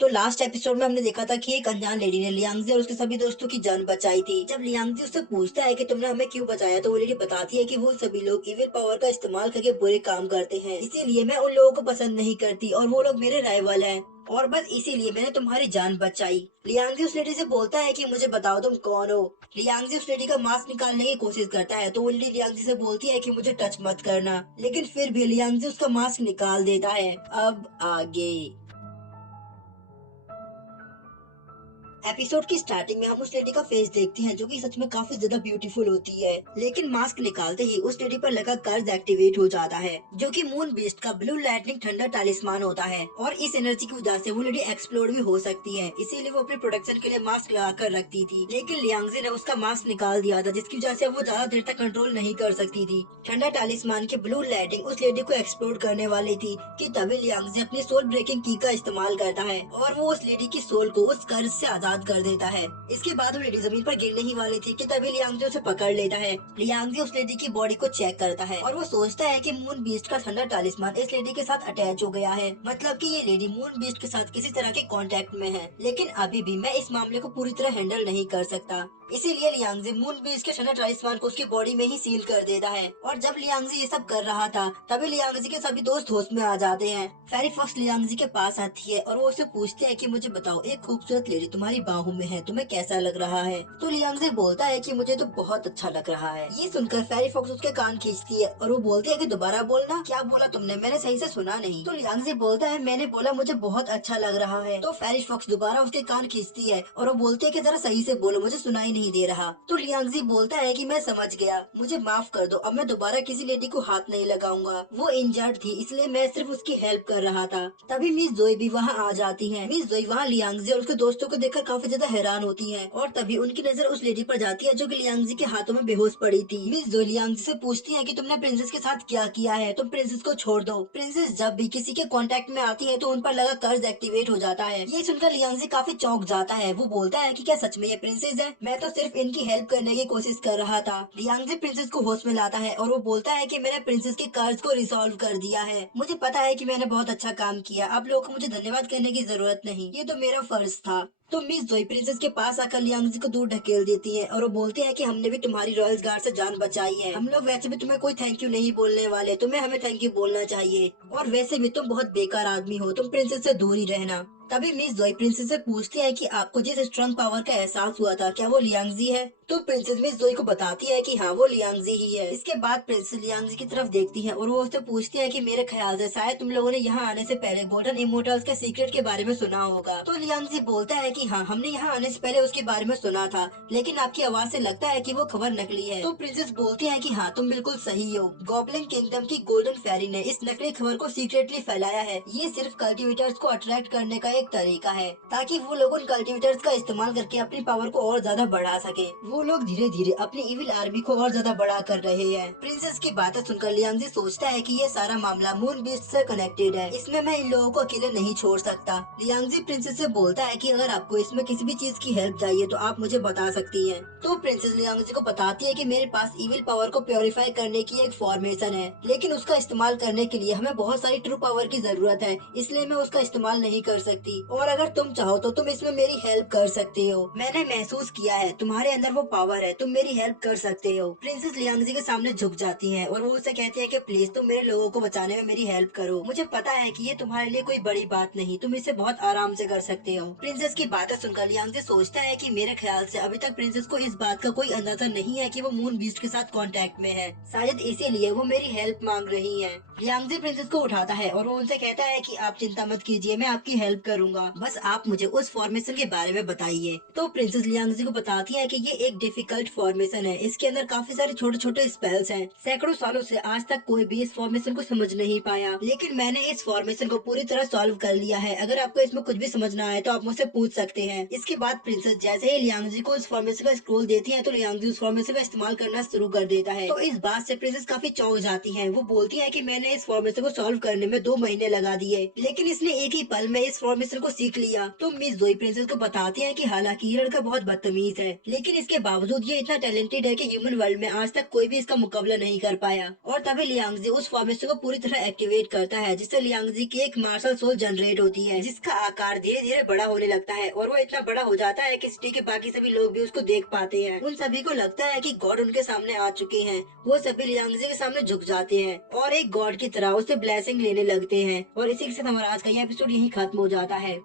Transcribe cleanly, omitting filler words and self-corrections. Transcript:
तो last episode में हमने देखा था कि एक अनजान लेडी ने लियांगजी और उसके सभी दोस्तों की जान बचाई थी। जब लियांगजी उससे पूछता है कि तुमने हमें क्यों बचाया, तो वो लेडी बताती है कि वो सभी लोग इविल पावर का इस्तेमाल करके बुरे काम करते हैं, इसीलिए मैं उन लोगों को पसंद नहीं करती और वो लोग मेरे राइवल हैं। और बस इसीलिए मैंने तुम्हारी जान बचाई। लियांगजी उस लेडी से बोलता है कि मुझे बताओ तुम कौन हो। लियांगजी उस लेडी का मास्क निकालने की कोशिश करता है, तो वो लेडी लियांगजी से बोलती है कि मुझे टच मत करना, लेकिन फिर भी लियांगजी उसका मास्क निकाल देता है। अब आगे एपिसोड की स्टार्टिंग में हम उस लेडी का फेस देखते हैं, जो कि सच में काफी ज्यादा ब्यूटीफुल होती है। लेकिन मास्क निकालते ही उस लेडी पर लगा कर्ज एक्टिवेट हो जाता है, जो कि मून बीस्ट का ब्लू लाइटनिंग थंडर टालिस्मान होता है। और इस एनर्जी की वजह से वो लेडी एक्सप्लोड भी हो सकती है, इसीलिए वो अपने प्रोटेक्शन के लिए मास्क लगा कर रखती थी। लेकिन लियांगजी ने उसका मास्क निकाल दिया था, जिसकी वजह से वो ज्यादा देर तक कंट्रोल नहीं कर सकती थी। ठंडा टालिस्मान की ब्लू लाइटिंग उस लेडी को एक्सप्लोड करने वाली थी कि तभी लियांगजी अपनी सोल ब्रेकिंग की का इस्तेमाल करता है और वो उस लेडी की सोल को उस कर्ज से आजाद कर देता है। इसके बाद वो लेडी जमीन पर गिरने ही वाली थी कि तभी लियांगजी उसे पकड़ लेता है। लियांगजी उस लेडी की बॉडी को चेक करता है और वो सोचता है कि मून बीस्ट का थंडर टालिस्मान इस लेडी के साथ अटैच हो गया है, मतलब कि ये लेडी मून बीस्ट के साथ किसी तरह के कांटेक्ट में है। लेकिन अभी भी मैं इस मामले को पूरी तरह हैंडल नहीं कर सकता, इसीलिए लियांगजी मून बीस्ट के थंडर टालिस्मान को उसकी बॉडी में ही सील कर देता है। और जब लियांगजी ये सब कर रहा था, तभी लियांगजी के सभी दोस्त होश में आ जाते हैं। फेरी फॉक्स लियांगजी के पास आती है और वो उसे पूछते हैं कि मुझे बताओ, एक खूबसूरत लेडी तुम्हारी बाहों में है, तुम्हें कैसा लग रहा है? तो लियांगजी बोलता है कि मुझे तो बहुत अच्छा लग रहा है। ये सुनकर फेरी फॉक्स उसके कान खींचती है और वो बोलती है कि दोबारा बोलना, क्या बोला तुमने? मैंने सही से सुना नहीं। तो लियांगजी बोलता है, मैंने बोला मुझे बहुत अच्छा लग रहा है। तो फेरी फॉक्स दोबारा उसके कान खींचती है और वो बोलती है कि जरा सही से बोलो, मुझे सुनाई नहीं दे रहा। तो लियांगजी बोलता है कि मैं समझ गया, मुझे माफ कर दो, अब मैं दोबारा किसी लेडी को हाथ नहीं लगाऊंगा। वो इंजर्ड थी, इसलिए मैं सिर्फ उसकी हेल्प कर रहा था। तभी मिस जोई भी वहाँ आ जाती है। मिस जोई वहाँ लियांगजी और उसके दोस्तों को देखकर काफी ज्यादा हैरान होती है और तभी उनकी नजर उस लेडी पर जाती है जो कि लियांगजी के हाथों में बेहोश पड़ी थी। मिस जोई लियांगजी से पूछती है कि तुमने प्रिंसेस के साथ क्या किया है, तुम प्रिंसेस को छोड़ दो। प्रिंसेस जब भी किसी के कांटेक्ट में आती है तो उन पर लगा कर्ज एक्टिवेट हो जाता है। ये सुनकर लियांगजी काफी चौंक जाता है। वो बोलता है कि क्या सच में ये प्रिंसेस है? मैं तो सिर्फ इनकी हेल्प करने की कोशिश कर रहा था। लियांगजी प्रिंसेस को होश में लाता है और वो बोलता है कि मैंने प्रिंसेस के कर्ज को रिसॉल्व कर दिया है। मुझे पता है कि मैंने बहुत अच्छा काम किया, अब लोगों को मुझे धन्यवाद करने की जरूरत नहीं, ये तो मेरा फर्ज था। तो मिस जोई प्रिंसेस के पास आकर लियांगजी को दूर ढकेल देती है और वो बोलती है कि हमने भी तुम्हारी रॉयल गार्ड से जान बचाई है। हम लोग वैसे भी तुम्हें कोई थैंक यू नहीं बोलने वाले, तुम्हें हमें थैंक यू बोलना चाहिए। और वैसे भी तुम बहुत बेकार आदमी हो, तुम प्रिंसेस से दूर ही रहना। तभी मिस जोई प्रिंसेस से पूछती है कि आपको जिस स्ट्रॉन्ग पावर का एहसास हुआ था, क्या वो लियांगजी है? तो प्रिंसेस मिस जोई को बताती है कि हाँ, वो लियांगजी ही है। इसके बाद प्रिंसेस लियांगजी की तरफ देखती है और वो उससे पूछती है कि मेरे ख्याल से शायद तुम लोगों ने यहाँ आने से पहले गोल्डन इमोर्टल्स के सीक्रेट के बारे में सुना होगा। तो लियांगजी बोलता है कि हाँ, हमने यहाँ आने से पहले उसके बारे में सुना था, लेकिन आपकी आवाज से लगता है कि वो खबर नकली है। तो प्रिंसेस बोलती है कि हाँ, तुम बिल्कुल सही हो। गॉब्लिन किंगडम की गोल्डन फेरी ने इस नकली खबर को सीक्रेटली फैलाया है। ये सिर्फ कल्टिवेटर्स को अट्रैक्ट करने का एक तरीका है, ताकि वो लोग उन कल्टिवेटर्स का इस्तेमाल करके अपनी पावर को और ज्यादा बढ़ा सके। वो लोग धीरे धीरे अपनी इविल आर्मी को और ज्यादा बड़ा कर रहे हैं। प्रिंसेस की बातें सुनकर लियांगजी सोचता है कि ये सारा मामला मून बीस्ट से कनेक्टेड है, इसमें मैं इन लोगों को अकेले नहीं छोड़ सकता। लियांगजी प्रिंसेस से बोलता है कि अगर आपको इसमें किसी भी चीज की हेल्प चाहिए तो आप मुझे बता सकती हैं। तो प्रिंसेस लियांगजी को बताती है कि मेरे पास इविल पावर को प्योरीफाई करने की एक फॉर्मेशन है, लेकिन उसका इस्तेमाल करने के लिए हमें बहुत सारी ट्रू पावर की जरूरत है, इसलिए मैं उसका इस्तेमाल नहीं कर सकती। और अगर तुम चाहो तो तुम इसमें मेरी हेल्प कर सकते हो। मैंने महसूस किया है तुम्हारे अंदर वो पावर है, तुम मेरी हेल्प कर सकते हो। प्रिंसेस लियांगजी के सामने झुक जाती हैं और वो उसे कहती है कि प्लीज तुम मेरे लोगों को बचाने में मेरी हेल्प करो। मुझे पता है कि ये तुम्हारे लिए कोई बड़ी बात नहीं, तुम इसे बहुत आराम से कर सकते हो। प्रिंसेस की बातें सुनकर लियांगजी सोचता है कि मेरे ख्याल से अभी तक प्रिंसेस को इस बात का कोई अंदाजा नहीं है कि वो मून बीस्ट के साथ कांटेक्ट में है, शायद इसीलिए वो मेरी हेल्प मांग रही है। लियांगजी प्रिंसेस को उठाता है और वो उनसे कहता है कि आप चिंता मत कीजिए, मैं आपकी हेल्प करूंगा, बस आप मुझे उस फॉर्मेशन के बारे में बताइए। तो प्रिंसेस लियांगजी को बताती है कि ये एक डिफिकल्ट फॉर्मेशन है, इसके अंदर काफी सारे छोटे छोटे स्पेल्स हैं। सैकड़ों सालों से आज तक कोई भी इस फॉर्मेशन को समझ नहीं पाया, लेकिन मैंने इस फॉर्मेशन को पूरी तरह सॉल्व कर लिया है। अगर आपको इसमें कुछ भी समझना है तो आप मुझसे पूछ सकते हैं। इसके बाद प्रिंसेस जैसे ही लियांगजी को इस फॉर्मेशन का स्क्रोल देती है तो लियांगजी उस फॉर्मेशन का इस्तेमाल करना शुरू कर देता है। तो इस बात से प्रिंसेस काफी चौंक जाती है। वो बोलती है कि मैंने इस फॉर्मेशन को सॉल्व सॉल्व करने में 2 महीने लगा दिए, लेकिन इसने एक ही पल में इस फॉर्मेशन को सीख लिया। तो मिस जोई प्रिंसेस को बताती है कि हालांकि ये लड़का बहुत बदतमीज है, लेकिन इसके बावजूद ये इतना टैलेंटेड है कि ह्यूमन वर्ल्ड में आज तक कोई भी इसका मुकाबला नहीं कर पाया। और तभी लियांगजी उस फॉर्मेशन को पूरी तरह एक्टिवेट करता है, जिससे लियांगजी की एक मार्शल सोल जनरेट होती है, जिसका आकार धीरे धीरे बड़ा होने लगता है और वो इतना बड़ा हो जाता है कि सिटी के बाकी सभी लोग भी उसको देख पाते हैं। उन सभी को लगता है कि गॉड उनके सामने आ चुके हैं। वो सभी लियांगजी के सामने झुक जाते हैं और एक गॉड की तरह उससे ब्लेसिंग लेने लगते हैं। और इसी के साथ हमारा आज का ये एपिसोड यहीं खत्म हो जाता है।